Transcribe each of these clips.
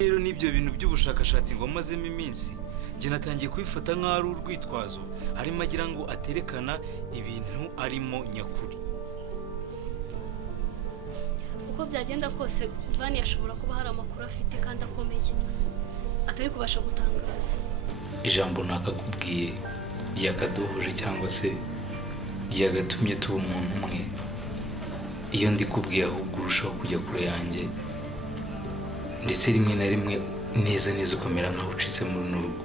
rero n'ibyo bintu by'ubushakashatsi ngo mazemo iminsi njye natangiye kubifata nk'aho ari urwitwazo arimo agira ngo aterekana ibintu arimo nyakuri. uko byagenda kose Vani yashobora kuba hari amakuru afite kandi akomeye atari kubasha gutangaza. Ijambo nakakubwiye ryakaduhuje cyangwa se ryagatumye tuba umuntu umwe, iyo ndikubwiye ahubwo urushaho kujya kure yanjye ndetse rimwe na rimwe neza neza ukamera nkaho ucitse muri runo rugo.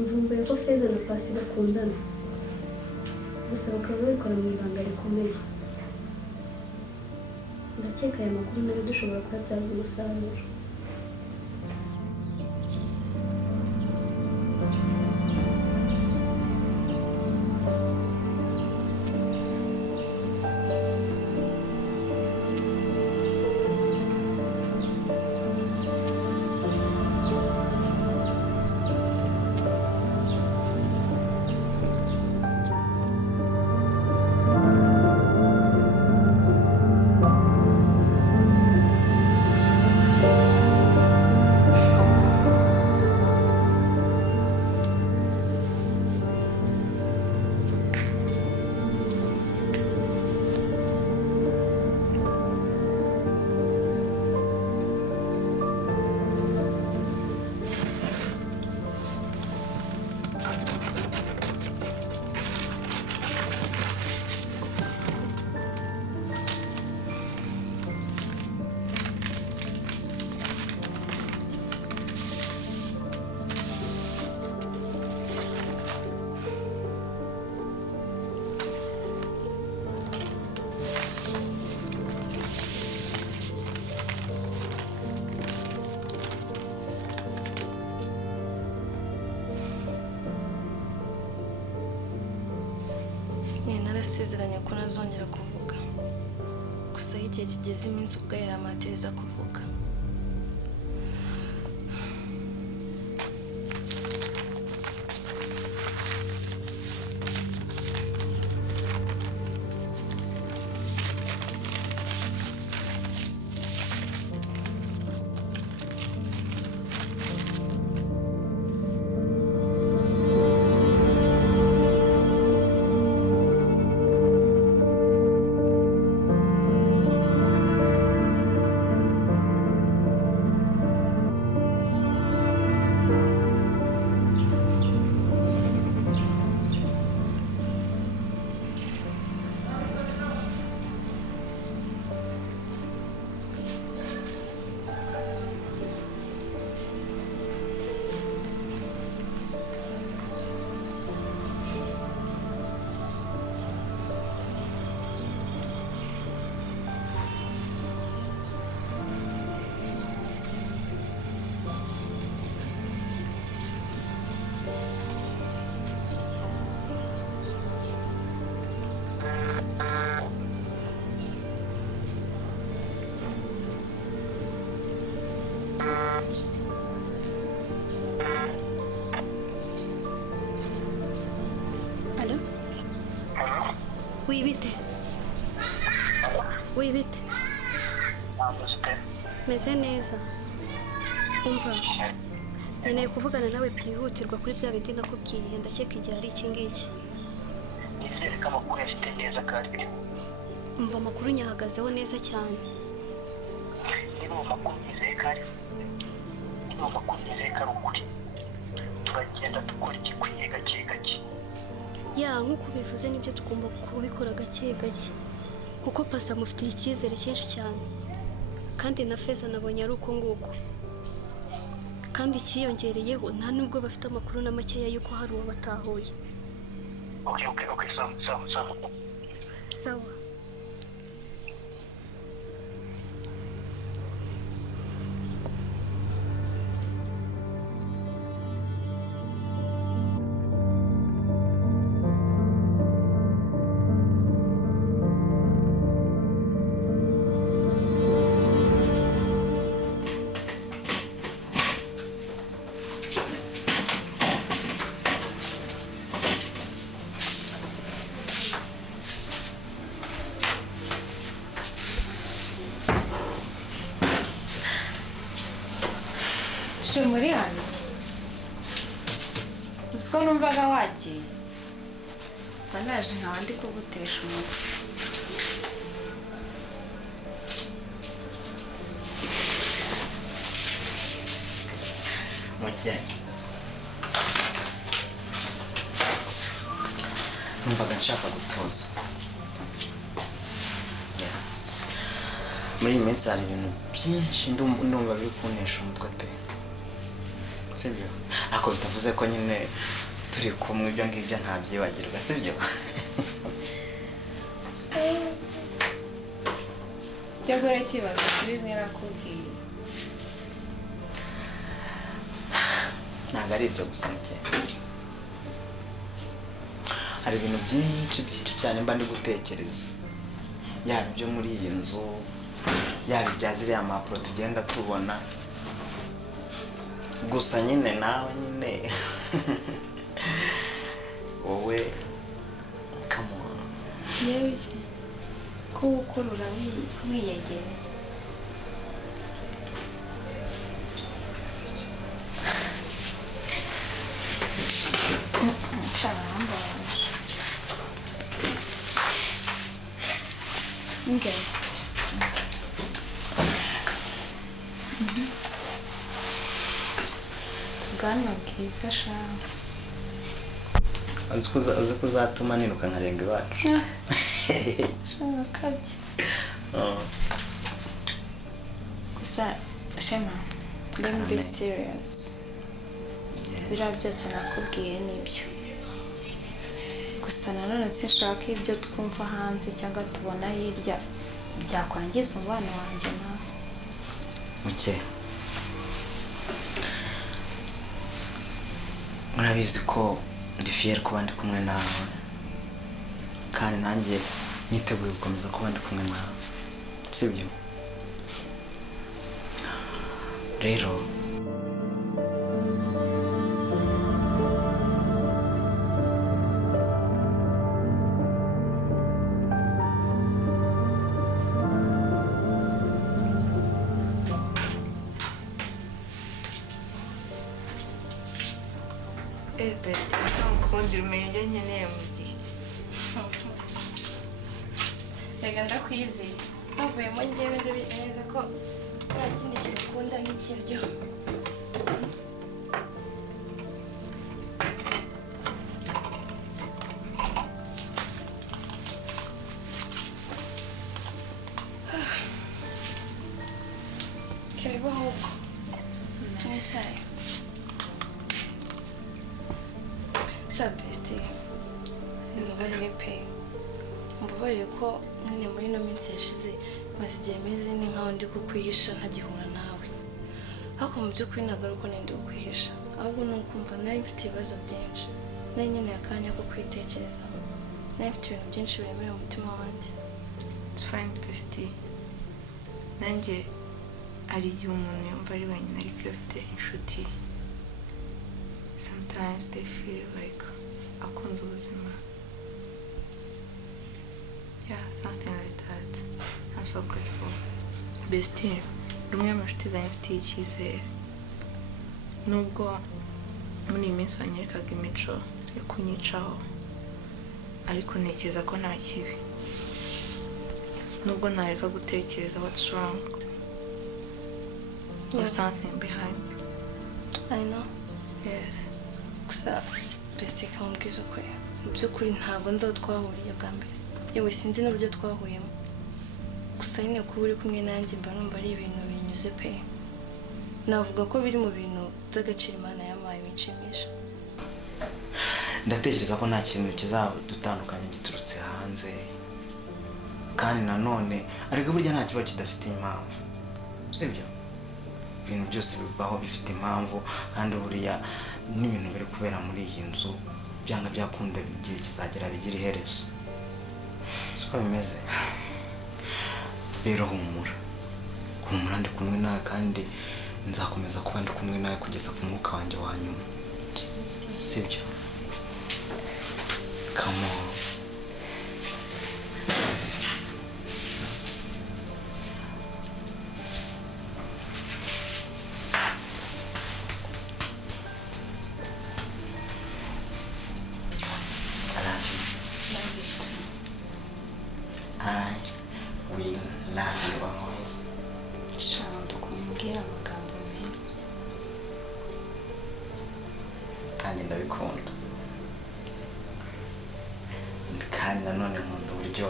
Mvumbuye ko Feza na Pasi bakundana gusa bakaba babikora mu ibanga rikomeye. Ndakeka aya makuru nayo dushobora kuyabyaza umusaruro. Narasezeranye ko nazongera kuvuga gusa igihe kigeze iminsi ubwo yaramatiriza kuvuga. Allô? Oui, vite. Oui, vite. Meze neza. Umva. Nkeneye kuvugana nawe byihutirwa kuri bya bindi nakubwiye, ndakeka igihe ari iki ngiki. Nizere ko amakuru yafite neza kandi Umva amakuru nyahagazeho neza cyane. niba amakuru nizeye kandi niba amakuru nizeye ko ari ukuri turagenda dukora igikwiye gake gake. Ya nk'uko bivuze nibyo tugomba kubikora gake gake kuko Pasi amufitiye icyizere cyinshi cyane kandi na Feza nabonye ari uko nguko, kandi ikiyongereyeho nta nubwo bafite amakuru na makeya y'uko hari uwo batahuye. Okay, sawa. Sawa. muri hano uko numvaga wagiye banaje nkaba ndi kugutesha umutwe. Muke numvaga nshaka gutoza. Muri iyi minsi hari ibintu byinshi ndumva biri kuntesha umutwe pe. Sibyo? Ako bitavuze ko nyine turi kumwe ibyo ngibyo ntabyibagirwa, sibyo? Cyagora kibazo kuri narakubwiye. Ntabwo ari ibyo gusa Muke. Hari ibintu byinshi cyane mba ndi gutekereza. Yaba ibyo muri iyi nzu, yaba ibya ziriya mpapuro tugenda tubona. Gusa nyine nawe nyine wowe kamona yewe ko ukurura wiyegereza. Sharamba okay. Bwana bwiza shamba uzi ko uzatuma niruka nkarenga iwacu. shamba kabye gusa shema let me be serious. Biriya byose nakubwiye nibyo, gusa nanone sinshaka ibyo twumva hanze cyangwa tubona hirya byakwangiza umubano wanjye nawe. Muke urabizi ko ndi fier kuba ndi kumwe nawe, kandi nanjye niteguye gukomeza kuba ndi kumwe nawe, sibyo? Rero reka ndakwizeye navuyemo njyewe ndabizi neza ko nta kindi kintu ukunda nk'ikiryo. karibu ahubwo tunicare. sa besti mbabarire pe, mbabarire ko nyine muri ino minsi yashize maze igihe meze ni nkaho ndi kukwihisha nkagihura nawe, ariko mu by'ukuri ntabwo ari uko ndi kukwihisha, ahubwo ni ukumva nari mfite ibibazo byinshi, nari nkeneye akanya ko kwitekerezaho, nari mfite ibintu byinshi biremereye mu mutima wanjye. It's fine besti, nanjye hari igihe umuntu yumva ari wenyine ariko iyo afite inshuti sometimes they feel like akunze ubuzima. Yeah, something like that. I'm so grateful. Bestie, rumwe mu nshuti zanjye mfitiye icyizere. Nubwo muri iyi minsi wanyerekaga imico yo kunyicaho, ariko ntekereza ko nta kibi. Nubwo ntareka gutekereza what's wrong or something behind. I know. Yes. Gusa Bestie kamubwiza ukuri, mu by'ukuri ntabwo nzi aho twahuriye bwa mbere, yewe sinzi n'uburyo twahuyemo. gusa nyine kuba uri kumwe nanjye mba numva ari ibintu binyuze pe navuga ko biri mu bintu by'agaciro Imana yampaye binshimisha. ndatekereza ko nta kintu kizadutandukanya giturutse hanze kandi nanone ariko burya nta kiba kidafite impamvu sibyo ibintu byose bibaho bifite impamvu kandi buriya n'ibintu biri kubera muri iyi nzu byanga byakunda igihe kizagera bigira iherezo siko bimeze rero humura ndi kumwe nawe kandi nzakomeza kuba ndi kumwe nawe kugeza ku mwuka wanjye wa nyuma sibyo come on ndabikunda kandi nanone nkunda uburyo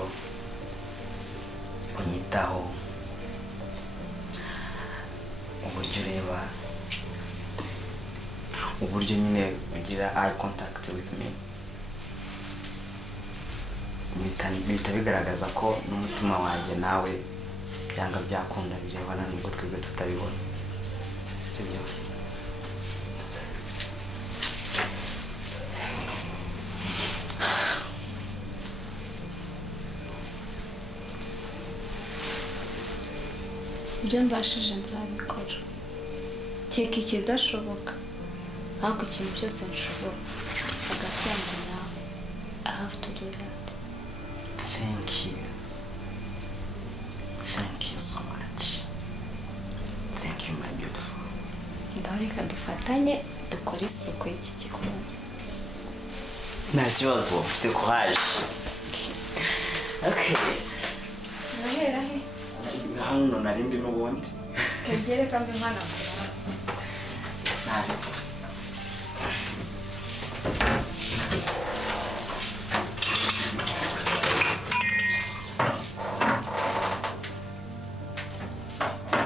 unyitaho uburyo ureba uburyo nyine ugira eye contact with me bihita bigaragaza ko n'umutima wanjye nawe byanga byakunda birebana nubwo twebwe tutabibona sibyo ibyo mbashije nzabikora keka ikidashoboka ariko ikintu cyose nshobora hagati yanjye nawe I have to do that. Thank you so much. Thank you my beautiful. Ndaho reka dufatanye dukore isuku y'iki gikoni. Nta kibazo ufite courage. Okay. Urahera he? Hano narindi n'ubundi. Kagere kambe mwana. Nari.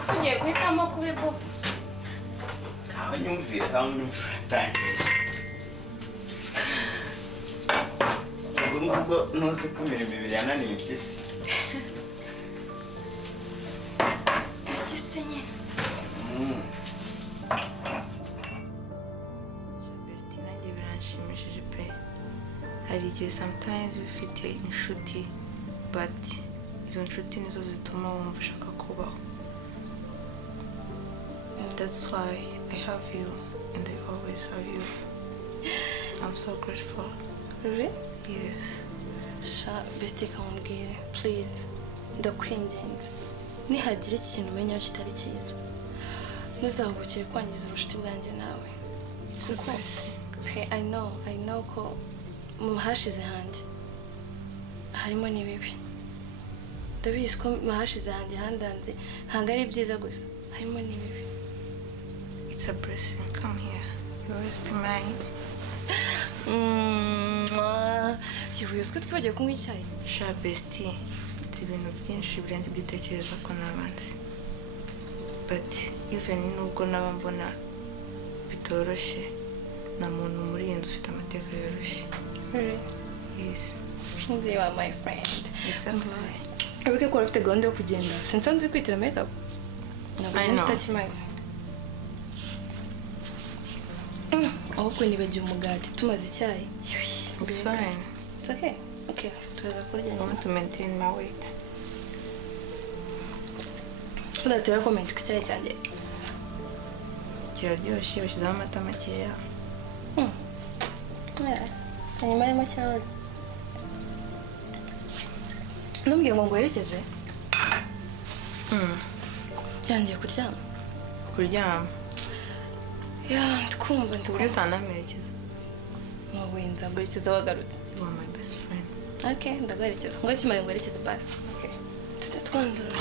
Sinye guhitamo kuba bobo. Nyumvira tangiye. Ubwo ntuzi ko imirimo ibiri yananiye impyisi. Impyisi nyine. Bestie nanjye biranshimishije pe. Hari igihe sometimes ufite inshuti but izo nshuti nizo zituma wumva ushaka kubaho. That's why I have you and I always have you. I'm so grateful. Really? Yes. Sha Bestie kamubwire please ndakwinginze nihagira ikintu umenya kitari cyiza ntuzahubukire kwangiza ubucuti bwanjye nawe. It's a blessing. Okay, I know ko mu hashize hanjye harimo n'ibibi ndabizi ko mu hashize hanjye handanze ntabwo ari byiza gusa harimo n'ibibi. It's a blessing. Come here. You always be mine. Yubuye uzwi twibagiwe kunywa icyayi. Sha Bestie, nzi ibintu byinshi birenze ibyo utekereza ko nabanzi. But even nubwo naba mbona bitoroshye na muntu muri iyi nzu ufite amateka yoroshye. Really? Yes. You are my friend. Exactly. Ariko ko ufite gahunda yo kugenda sinsanzwe kwitira makeup. Ntabwo I know. utakimaze. Ahubwo nibagiwe umugati tumaze icyayi. It's fine. It's okay. Okay, tuza kurya I nyuma. want to maintain my weight. Udatera comment ku cyayi cyanjye. Kiraryoshye bashyizeho amata makeya. Hanyuma arimo cyawe. Ntumbwiye ngo ngwerekeze. Yangiye kuryama. Kuryama. Ndikumva Uburyo utanamerekeza. Wowe nzagwerekeza wagarutse. You are my best friend. Okay, ndagwerekeza. Ngo kimare ngwerekeze basi. Okay. Tutatwandura.